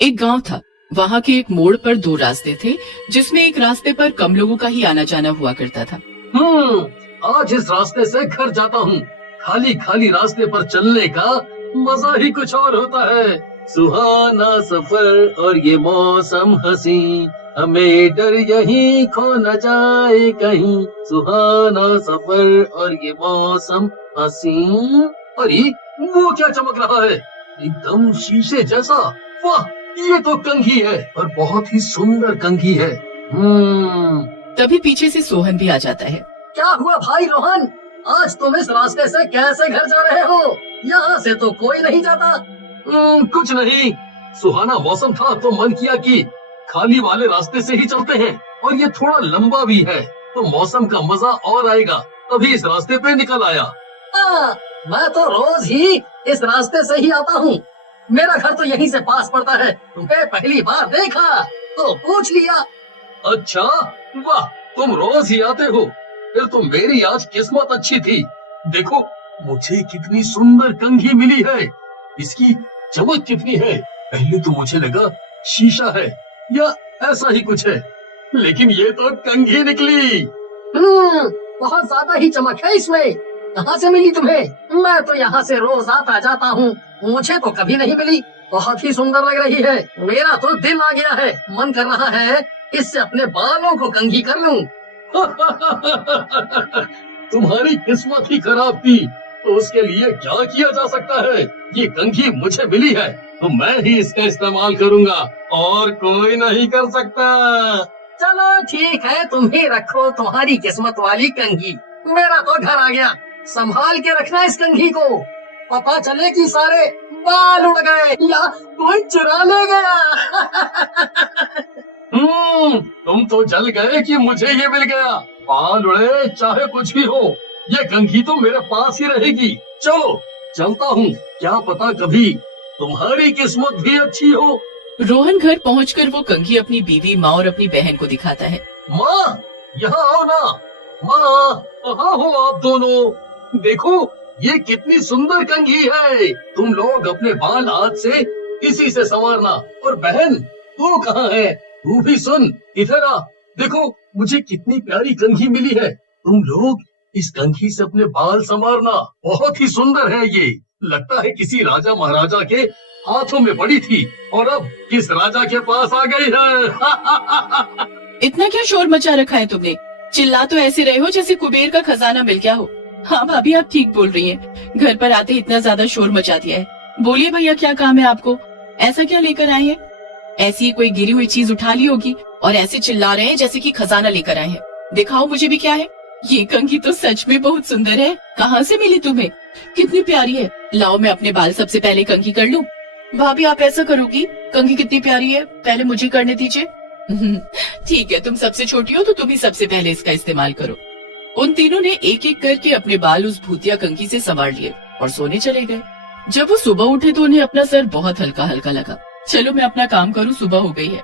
एक गांव था। वहां के एक मोड़ पर दो रास्ते थे, जिसमें एक रास्ते पर कम लोगों का ही आना जाना हुआ करता था। आज इस रास्ते से घर जाता हूँ। खाली खाली रास्ते पर चलने का मजा ही कुछ और होता है। सुहाना सफर और ये मौसम हंसी, हमें डर यहीं खो न जाए कहीं। सुहाना सफर और ये मौसम हंसी। अरे वो क्या चमक रहा है, एकदम शीशे जैसा। वाह, ये तो कंघी है और बहुत ही सुंदर कंघी है। तभी पीछे से सोहन भी आ जाता है। क्या हुआ भाई रोहन, आज तुम इस रास्ते से कैसे घर जा रहे हो? यहाँ से तो कोई नहीं जाता। कुछ नहीं, सुहाना मौसम था तो मन किया कि खाली वाले रास्ते से ही चलते हैं, और ये थोड़ा लंबा भी है तो मौसम का मजा और आएगा, तभी इस रास्ते पे निकल आया। मैं तो रोज ही इस रास्ते से ही आता हूँ। मेरा घर तो यहीं से पास पड़ता है। तुम्हें पहली बार देखा तो पूछ लिया। अच्छा, वाह, तुम रोज ही आते हो, फिर तो मेरी आज किस्मत अच्छी थी। देखो मुझे कितनी सुंदर कंघी मिली है, इसकी चमक कितनी है। पहले तो मुझे लगा शीशा है या ऐसा ही कुछ है, लेकिन ये तो कंघी निकली। बहुत ज्यादा ही चमक है इसमें। कहाँ से मिली तुम्हें? मैं तो यहाँ से रोज आता जाता हूँ, मुझे तो कभी नहीं मिली। बहुत ही सुंदर लग रही है। मेरा तो दिल आ गया है, मन कर रहा है इससे अपने बालों को कंघी कर लूं। तुम्हारी किस्मत ही खराब थी, तो उसके लिए क्या किया जा सकता है। ये कंघी मुझे मिली है तो मैं ही इसका इस्तेमाल करूंगा, और कोई नहीं कर सकता। चलो ठीक है, तुम ही रखो तुम्हारी किस्मत वाली कंघी। मेरा तो घर आ गया, संभाल के रखना इस कंघी को। पता चले कि सारे बाल उड़ गए या कोई चुरा ले गया। तुम तो जल गए कि मुझे ये मिल गया। बाल उड़े चाहे कुछ भी हो, ये कंघी तो मेरे पास ही रहेगी। चलो चलता हूँ, क्या पता कभी तुम्हारी किस्मत भी अच्छी हो। रोहन घर पहुंचकर वो कंघी अपनी बीवी, माँ और अपनी बहन को दिखाता है। माँ, यहाँ आओ ना। माँ, कहाँ हो आप दोनों? देखो ये कितनी सुंदर कंघी है। तुम लोग अपने बाल आज से इसी से संवारना। और बहन, तू कहाँ है? तू भी सुन, इधर आ। देखो मुझे कितनी प्यारी कंघी मिली है। तुम लोग इस कंघी से अपने बाल संवारना। बहुत ही सुंदर है ये। लगता है किसी राजा महाराजा के हाथों में पड़ी थी और अब किस राजा के पास आ गई है। इतना क्या शोर मचा रखा है तुमने? चिल्ला तो ऐसे रहे हो जैसे कुबेर का खजाना मिल गया हो। हाँ भाभी, आप ठीक बोल रही हैं। घर पर आते इतना ज्यादा शोर मचा दिया है। बोलिए भैया, क्या काम है आपको? ऐसा क्या लेकर आए हैं? ऐसी कोई गिरी हुई चीज उठा ली होगी और ऐसे चिल्ला रहे हैं जैसे कि खजाना लेकर आए हैं। दिखाओ मुझे भी क्या है। ये कंघी तो सच में बहुत सुंदर है। कहाँ से मिली तुम्हें? कितनी प्यारी है। लाओ मैं अपने बाल सबसे पहले कंघी कर लूं। भाभी, आप ऐसा करोगी? कंघी कितनी प्यारी है, पहले मुझे करने दीजिए। ठीक है, तुम सबसे छोटी हो तो तुम ही सबसे पहले इसका इस्तेमाल करो। उन तीनों ने एक एक करके अपने बाल उस भूतिया कंघी से संवार लिए और सोने चले गए। जब वो सुबह उठे तो उन्हें अपना सर बहुत हल्का हल्का लगा। चलो मैं अपना काम करूं, सुबह हो गई है।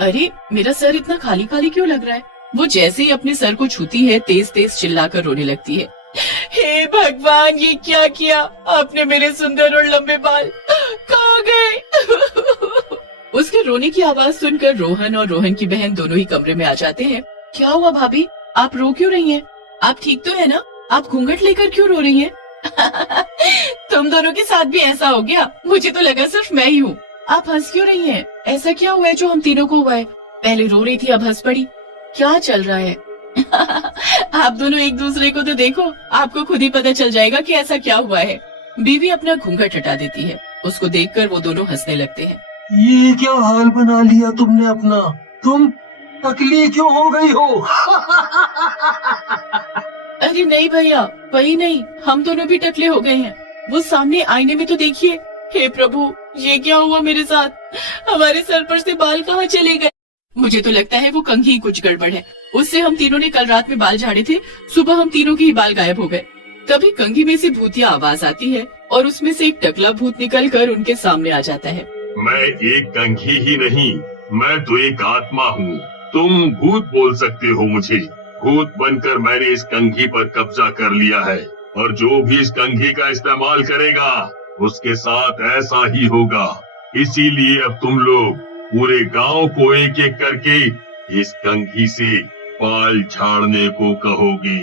अरे मेरा सर इतना खाली खाली क्यों लग रहा है? वो जैसे ही अपने सर को छूती है, तेज तेज चिल्लाकर रोने लगती है। हे भगवान, ये क्या किया आपने? मेरे सुंदर और लंबे बाल कहाँ गए? उसके रोने की आवाज सुनकर रोहन और रोहन की बहन दोनों ही कमरे में आ जाते हैं। क्या हुआ भाभी, आप रो क्यों रही हैं? आप ठीक तो है ना? आप घूंघट लेकर क्यों रो रही हैं? तुम दोनों के साथ भी ऐसा हो गया? मुझे तो लगा सिर्फ मैं ही हूँ। आप हंस क्यों रही हैं? ऐसा क्या हुआ है जो हम तीनों को हुआ है? पहले रो रही थी, अब हंस पड़ी। क्या चल रहा है? आप दोनों एक दूसरे को तो देखो, आपको खुद ही पता चल जाएगा कि ऐसा क्या हुआ है। बीवी अपना घूंघट हटा देती है। उसको देखकर वो दोनों हंसने लगते हैं। ये क्या हाल बना लिया तुमने अपना? तुम टकली क्यों हो गई हो? अरे नहीं भैया, वही नहीं, हम दोनों भी टकले हो गए हैं। वो सामने आईने में तो देखिए। हे प्रभु, ये क्या हुआ मेरे साथ? हमारे सर पर से बाल कहाँ चले गए? मुझे तो लगता है वो कंघी कुछ गड़बड़ है। उससे हम तीनों ने कल रात में बाल झाड़े थे, सुबह हम तीनों के ही बाल गायब हो गए। तभी कंघी में से भूतिया आवाज आती है और उसमें से एक टकला भूत निकलकर उनके सामने आ जाता है। मैं एक कंघी ही नहीं, मैं तो एक आत्मा हूँ। तुम भूत बोल सकते हो मुझे। भूत बनकर मैंने इस कंघी पर कब्जा कर लिया है, और जो भी इस कंघी का इस्तेमाल करेगा उसके साथ ऐसा ही होगा। इसीलिए अब तुम लोग पूरे गांव को एक एक करके इस कंघी से बाल झाड़ने को कहोगे।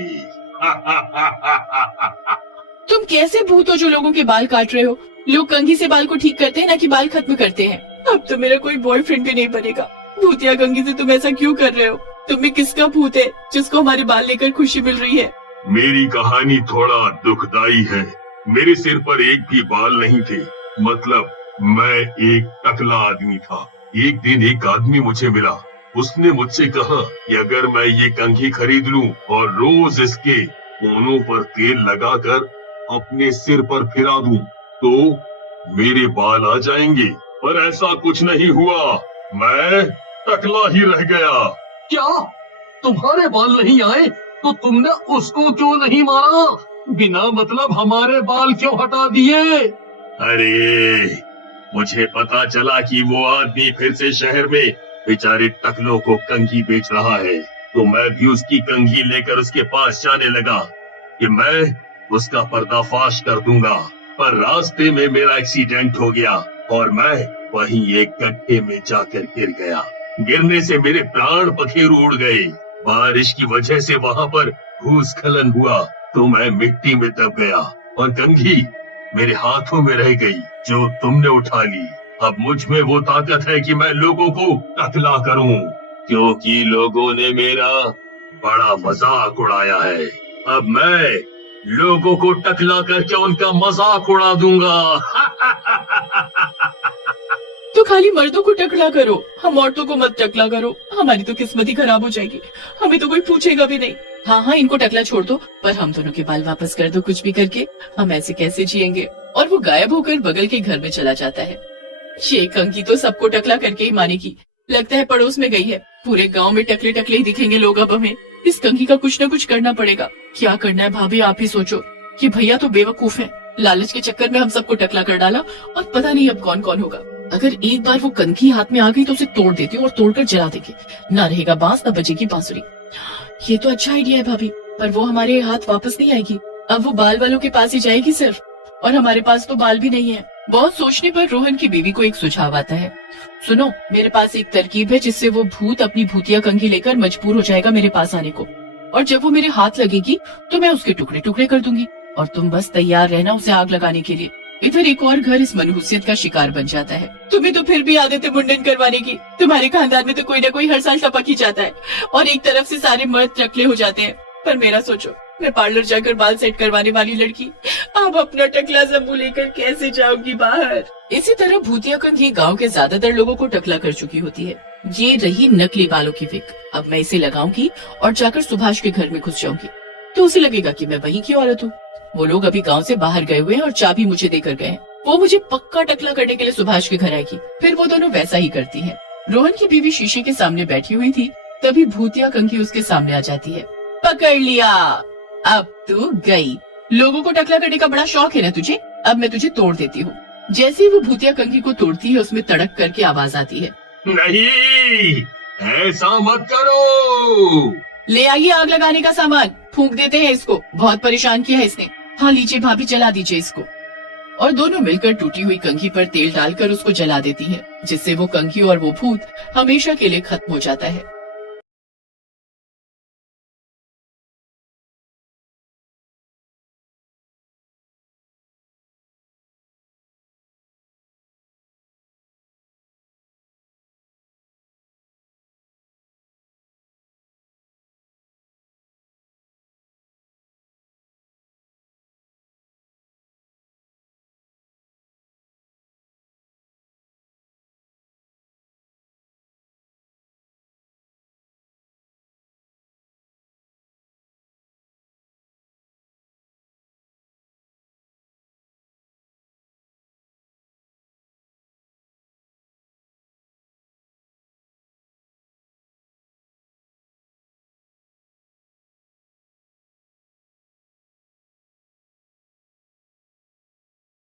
तुम कैसे भूत हो जो लोगों के बाल काट रहे हो? लोग कंघी से बाल को ठीक करते हैं ना कि बाल खत्म करते हैं। अब तो मेरा कोई बॉयफ्रेंड भी नहीं बनेगा। भूतिया कंघी से तुम ऐसा क्यों कर रहे हो? तुम में किसका भूत है जिसको हमारे बाल लेकर खुशी मिल रही है? मेरी कहानी थोड़ा दुखदाई है। मेरे सिर पर एक भी बाल नहीं थे। मतलब मैं एक टकला आदमी था। एक दिन एक आदमी मुझे मिला। उसने मुझसे कहा कि अगर मैं ये कंघी खरीद लूं और रोज इसके कोनों पर तेल लगाकर अपने सिर पर फिरा दूं तो मेरे बाल आ जाएंगे। पर ऐसा कुछ नहीं हुआ। मैं टकला ही रह गया। क्या तुम्हारे बाल नहीं आए तो तुमने उसको क्यों नहीं मारा? बिना मतलब हमारे बाल क्यों हटा दिए? अरे मुझे पता चला कि वो आदमी फिर से शहर में बेचारे टकलों को कंघी बेच रहा है, तो मैं भी उसकी कंघी लेकर उसके पास जाने लगा कि मैं उसका पर्दाफाश कर दूंगा। पर रास्ते में मेरा एक्सीडेंट हो गया और मैं वहीं एक गड्ढे में जाकर गिर गया। गिरने से मेरे प्राण पखेरु उड़ गए। बारिश की वजह से वहां पर भूस्खलन हुआ तो मैं मिट्टी में दब गया और कंघी मेरे हाथों में रह गई जो तुमने उठा ली। अब मुझ में वो ताकत है कि मैं लोगों को टकला करूं, क्योंकि लोगों ने मेरा बड़ा मजाक उड़ाया है। अब मैं लोगों को टकला करके उनका मजाक उड़ा दूंगा। तो खाली मर्दों को टकला करो, हम औरतों को मत टकला करो। हमारी तो किस्मत ही खराब हो जाएगी। हमें तो कोई पूछेगा भी नहीं। हाँ, इनको टकला छोड़ दो, पर हम दोनों के बाल वापस कर दो कुछ भी करके। हम ऐसे कैसे जिएंगे? और वो गायब होकर बगल के घर में चला जाता है। ये कंघी तो सबको टकला करके ही मानेगी। लगता है पड़ोस में गई है। पूरे गांव में टकले टकले ही दिखेंगे लोग। अब हमें इस कंघी का कुछ न कुछ करना पड़ेगा। क्या करना है भाभी, आप ही सोचो। कि भैया तो बेवकूफ है। लालच के चक्कर में हम सबको टकला कर डाला और पता नहीं अब कौन कौन होगा। अगर एक बार वो कंघी हाथ में आ गई तो उसे तोड़ देती हूँ और तोड़कर जला देंगे। ना रहेगा बांस, ना बजेगी बांसुरी। ये तो अच्छा आइडिया है भाभी, पर वो हमारे हाथ वापस नहीं आएगी। अब वो बाल वालों के पास ही जाएगी सिर्फ, और हमारे पास तो बाल भी नहीं है। बहुत सोचने पर रोहन की बीवी को एक सुझाव आता है। सुनो, मेरे पास एक तरकीब है जिससे वो भूत अपनी भूतिया कंघी लेकर मजबूर हो जाएगा मेरे पास आने को, और जब वो मेरे हाथ लगेगी तो मैं उसके टुकड़े टुकड़े कर दूंगी और तुम बस तैयार रहना उसे आग लगाने के लिए। इधर एक और घर इस मनहूसियत का शिकार बन जाता है। तुम्हें तो फिर भी आदत है मुंडन करवाने की। तुम्हारे खानदान में तो कोई न कोई हर साल टपक ही जाता है और एक तरफ से सारे मर्द टकले हो जाते हैं। पर मेरा सोचो, मैं पार्लर जाकर बाल सेट करवाने वाली लड़की अब अपना टकला जम्बू लेकर कैसे जाऊंगी बाहर? इसी तरह भूतिया कंघी गांव के ज्यादातर लोगों को टकला कर चुकी होती है। ये रही नकली बालों की विक। अब मैं इसे लगाऊंगी और जाकर सुभाष के घर में घुस जाऊंगी तो उसे लगेगा कि मैं वहीं की औरत हूँ। वो लोग अभी गांव से बाहर गए हुए हैं और चाबी मुझे देकर गए हैं। वो मुझे पक्का टकला करने के लिए सुभाष के घर आएगी। फिर वो दोनों वैसा ही करती हैं। रोहन की बीवी शीशे के सामने बैठी हुई थी, तभी भूतिया कंघी उसके सामने आ जाती है। पकड़ लिया, अब तू गई। लोगों को टकला करने का बड़ा शौक है ना तुझे? अब मैं तुझे तोड़ देती हूँ। जैसे ही वो भूतिया कंघी को तोड़ती है उसमें तड़क करके आवाज आती है, नहीं, ऐसा मत करो। ले आइए आग लगाने का सामान, फूंक देते हैं इसको। बहुत परेशान किया है इसने। हाँ लीजिए भाभी, जला दीजिए इसको। और दोनों मिलकर टूटी हुई कंघी पर तेल डालकर उसको जला देती हैं, जिससे वो कंघी और वो भूत हमेशा के लिए खत्म हो जाता है।